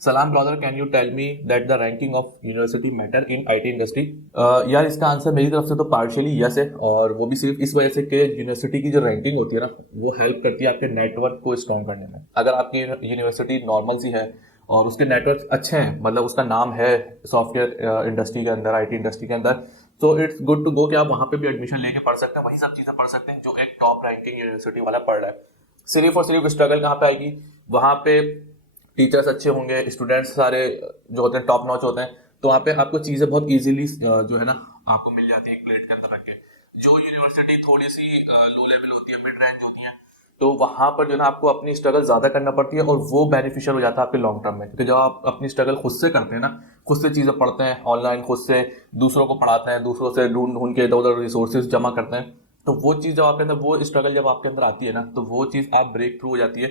सलाम brother, can you tell me that the ranking of university matter in IT industry. यार इसका answer मेरी तरफ से तो पार्शियली यस है, और वो भी सिर्फ इस वजह से कि यूनिवर्सिटी की जो रैंकिंग होती है ना, वो हेल्प करती है आपके नेटवर्क को स्ट्रॉन्ग करने में। अगर आपकी यूनिवर्सिटी नॉर्मल सी है और उसके नेटवर्क अच्छे हैं, मतलब उसका नाम है सॉफ्टवेयर इंडस्ट्री के अंदर, आईटी इंडस्ट्री के अंदर, तो इट्स गुड टू गो कि आप वहाँ पे भी एडमिशन लेके पढ़ सकते हैं, वही सब चीज़ें पढ़ सकते हैं जो एक टॉप रैंकिंग यूनिवर्सिटी वाला पढ़ रहा है। सिर्फ और सिर्फ स्ट्रगल कहाँ पे आएगी, वहाँ पे टीचर्स अच्छे होंगे, स्टूडेंट्स सारे जो होते हैं टॉप नॉच होते हैं, तो वहाँ पे आपको चीज़ें बहुत इजीली जो है ना आपको मिल जाती है एक प्लेट के अंदर रख के। जो यूनिवर्सिटी थोड़ी सी लो लेवल होती है, मिड रैंक होती है, तो वहाँ पर जो है ना आपको अपनी स्ट्रगल ज़्यादा करना पड़ती है, और वो बेनिफिशियल हो जाता है आपके लॉन्ग टर्म में, क्योंकि जब आप अपनी स्ट्रगल खुद से करते हैं ना, खुद से चीज़ें पढ़ते हैं ऑनलाइन, खुद से दूसरों को पढ़ाते हैं, दूसरों से ढूंढ ढूंढ के इधर उधर रिसोर्सेज जमा करते हैं, तो वो चीज़ जब आपके अंदर, वो स्ट्रगल जब आपके अंदर आती है ना, तो वो चीज़ आप ब्रेक थ्रू हो जाती है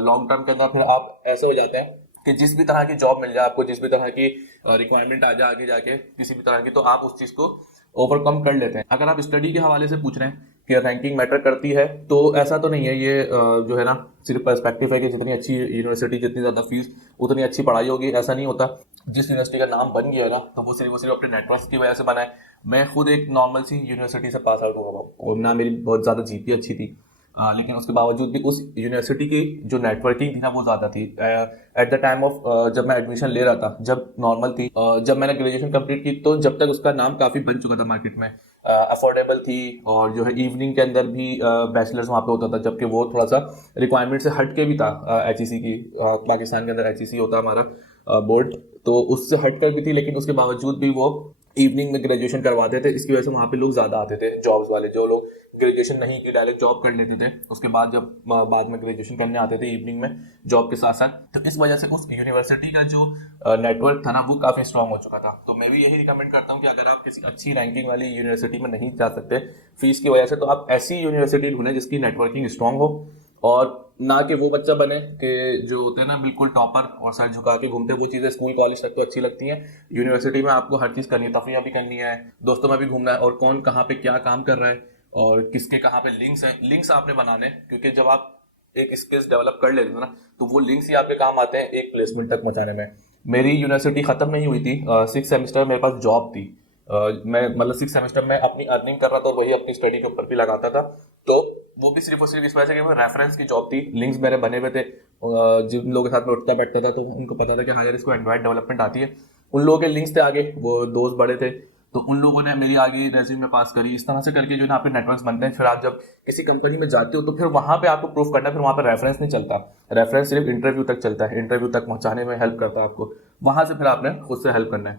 लॉन्ग टर्म के अंदर। फिर आप ऐसे हो जाते हैं कि जिस भी तरह की जॉब मिल जाए आपको, जिस भी तरह की रिक्वायरमेंट आ जाए आगे जाके किसी भी तरह की, तो आप उस चीज़ को ओवरकम कर लेते हैं। अगर आप स्टडी के हवाले से पूछ रहे हैं कि रैंकिंग मैटर करती है, तो ऐसा तो नहीं है। ये जो है ना सिर्फ पर्सपेक्टिव है कि जितनी अच्छी यूनिवर्सिटी, जितनी ज़्यादा फीस, उतनी अच्छी पढ़ाई होगी, ऐसा नहीं होता। जिस यूनिवर्सिटी का नाम बन गया है ना, तो वो सिर्फ अपने नेटवर्क की वजह से बना है। मैं खुद एक नॉर्मल सी यूनिवर्सिटी से पास आउट हुआ हूँ, और ना मेरी बहुत ज़्यादा जीपी अच्छी थी, लेकिन उसके बावजूद भी उस यूनिवर्सिटी की जो नेटवर्किंग थी ना, वो ज़्यादा थी। एट द टाइम ऑफ जब मैं एडमिशन ले रहा था, जब नॉर्मल थी, जब मैंने ग्रेजुएशन कंप्लीट की, तो जब तक उसका नाम काफ़ी बन चुका था मार्केट में, अफोर्डेबल थी, और जो है इवनिंग के अंदर भी बैचलर्स वहाँ पे होता था, जबकि वो थोड़ा सा रिक्वायरमेंट से हट के भी था। एच की पाकिस्तान के अंदर एच होता है हमारा बोर्ड, तो उससे हट कर भी थी, लेकिन उसके बावजूद भी वो इवनिंग में ग्रेजुएशन करवाते थे। इसकी वजह से वहाँ पे लोग ज़्यादा आते थे, जॉब्स वाले। जो लोग ग्रेजुएशन नहीं की, डायरेक्ट जॉब कर लेते थे, उसके बाद जब बाद में ग्रेजुएशन करने आते थे इवनिंग में जॉब के साथ साथ, तो इस वजह से उस यूनिवर्सिटी का जो नेटवर्क था ना, वो काफ़ी स्ट्रांग हो चुका था। तो मैं भी यही रिकमेंड करता हूँ कि अगर आप किसी अच्छी रैंकिंग वाली यूनिवर्सिटी में नहीं जा सकते फीस की वजह से, तो आप ऐसी यूनिवर्सिटी ढूंढें जिसकी नेटवर्किंग स्ट्रांग हो, और ना कि वो बच्चा बने कि जो होते हैं ना बिल्कुल टॉपर और सर झुका के घूमते हैं। वो चीज़ें स्कूल कॉलेज तक तो अच्छी लगती हैं, यूनिवर्सिटी में आपको हर चीज़ करनी है, तफरीह भी करनी है, दोस्तों में भी घूमना है, और कौन कहाँ पे क्या काम कर रहा है और किसके कहाँ पे लिंक्स हैं, लिंक्स आपने बनाने हैं, क्योंकि जब आप एक स्किल्स डेवलप कर लेते हो ना, तो वो लिंक्स ही आपके काम आते हैं एक प्लेसमेंट तक पहुंचाने में। मेरी यूनिवर्सिटी खत्म नहीं हुई थी, 6 सेमेस्टर मेरे पास जॉब थी। मैं मतलब 6 सेमेस्टर में अपनी अर्निंग कर रहा था, और वही अपनी स्टडी के ऊपर भी लगाता था। तो वो भी सिर्फ और सिर्फ इस वजह से कि वो रेफरेंस की जॉब थी, लिंक्स मेरे बने हुए थे। जिन लोगों के साथ में उठता बैठता था, तो उनको पता था कि हाँ यार इसको एंड्रॉइड डेवलपमेंट आती है। उन लोगों के लिंक्स थे आगे, वो दोस्त बड़े थे, तो उन लोगों ने मेरी आगे रेज्यूमे पास करी। इस तरह से करके जो है ना आपके नेटवर्क्स बनते हैं। फिर आप जब किसी कंपनी में जाते हो, तो फिर वहां पे आपको प्रूफ करना है, फिर वहां पे रेफरेंस नहीं चलता, रेफरेंस सिर्फ इंटरव्यू तक चलता है, इंटरव्यू तक पहुंचाने में हेल्प करता है आपको। वहां से फिर आपने खुद से हेल्प करना है।